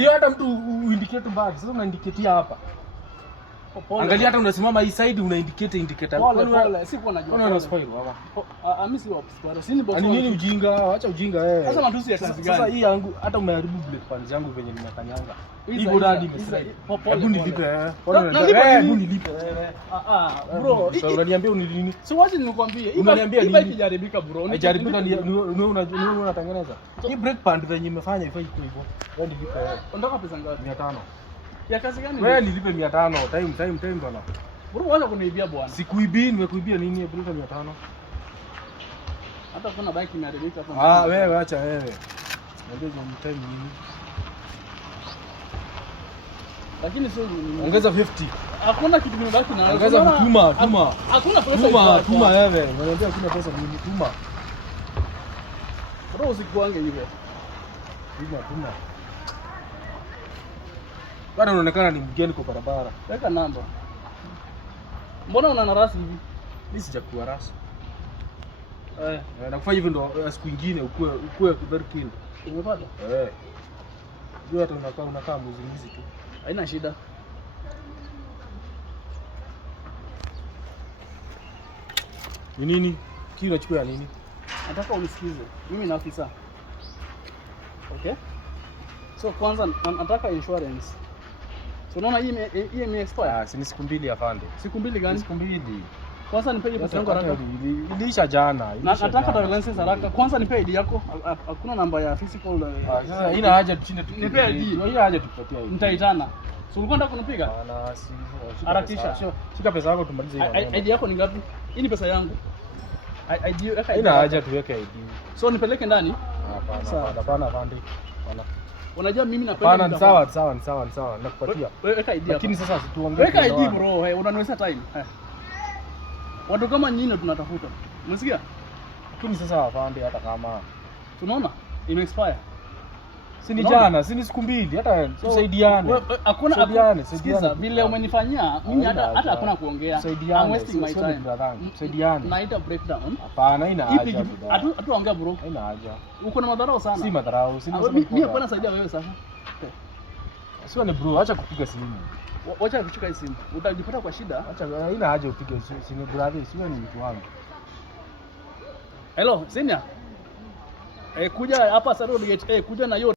Sio hata mtu uindicate mbali. Sasa una indicate hapa. Angalia hata unasimama hii side una indicate indicator. Pole, siko najua. Unaona spoil hapa. Mimi si spoil. Si ni boss. Nini ujinga? Acha ujinga wewe. Sasa matusi ya kazi gani? Sasa hii yangu hata umeharibu blade pans yangu venye nimekanyanga. Hii boda hadi imeslide. Hebu nilipe hebu nilipe wewe. Bro, unaniambia nini? Si wacha nikwambie. Unaniambia nini? Hii ikijaribika bro. Haijaribika ni unatengeneza. Hii brake pad venye imefanya ifai iko hivyo. Wewe nilipe wewe. Unataka pesa ngapi? 500. Ya kazi gani? Wewe nilipe 500. Time bwana. Bro, wacha kuniibia bwana. Sikuibii, nimekuibia nini? Brake 500. Hata kuna bike imeharibika hapo. Wewe acha wewe. Ndio time nini? Lakini sio ongeza 50. Hakuna kitu kimebaki na ongeza tuma. Hakuna pesa. Tuma wewe. Unaniambia hakuna pesa mimi tuma. Bro, usikuange hivyo. Tuma. Bado unaonekana ni mgeni kwa barabara. Weka namba. Mbona una rasi hivi? Mimi sijakuwa rasi. Na kufanya hivyo ndo siku nyingine ukue very keen. Umepata? Jua hata unakaa mwizi tu. Haina shida. Ni nini? Kile unachukua nini? Nataka unisikize. Mimi ni afisa. Okay? So kwanza nataka insurance. So unaona hii expire? Si ni siku mbili afande. Siku mbili gani? Siku mbili. Kwanza nipe pesa yangu haraka. Iliisha jana. Nataka driver license haraka. Kwanza nipe ID yako. Hakuna namba ya physical. Sasa ina haja tuchinde tu. Nipe ID. Ina haja tupatie ID. Nitaitana. So ulikuwa unataka kunipiga? Hapana, si. Harakisha. Shika pesa yako tumalize hiyo. ID yako ni ngapi? Hii ni pesa yangu. ID weka ID. Ina haja tuweke ID. So nipeleke ndani? Hapana afande. Hapana. Unajua mimi napenda. Hapana, sawa. Nakupatia. Weka ID. Lakini sasa situongee. Weka ID bro. Unaniweza time. Watu kama nyinyi tunatafuta. Unasikia? Lakini sasa afande hata kama tunaona ime expire. Si ni jana, si ni siku mbili, hata tusaidiane. Hakuna sikiza vile umenifanyia mimi hata hakuna kuongea. I'm wasting my time. Tusaidiane. Naita breakdown. Hapana, haina haja. Hatuongea bro. Haina haja. Uko na madharau sana. Si madharau, si mimi hapana saidia wewe sasa. Sio ni bro, acha kupiga simu. Wacha kuchukua hii simu. Utajipata kwa shida. Acha haina haja upige simu brother, sio ni mtu wangu. Hello, senior. Kuja hapa Sarodi Gate. Kuja na hiyo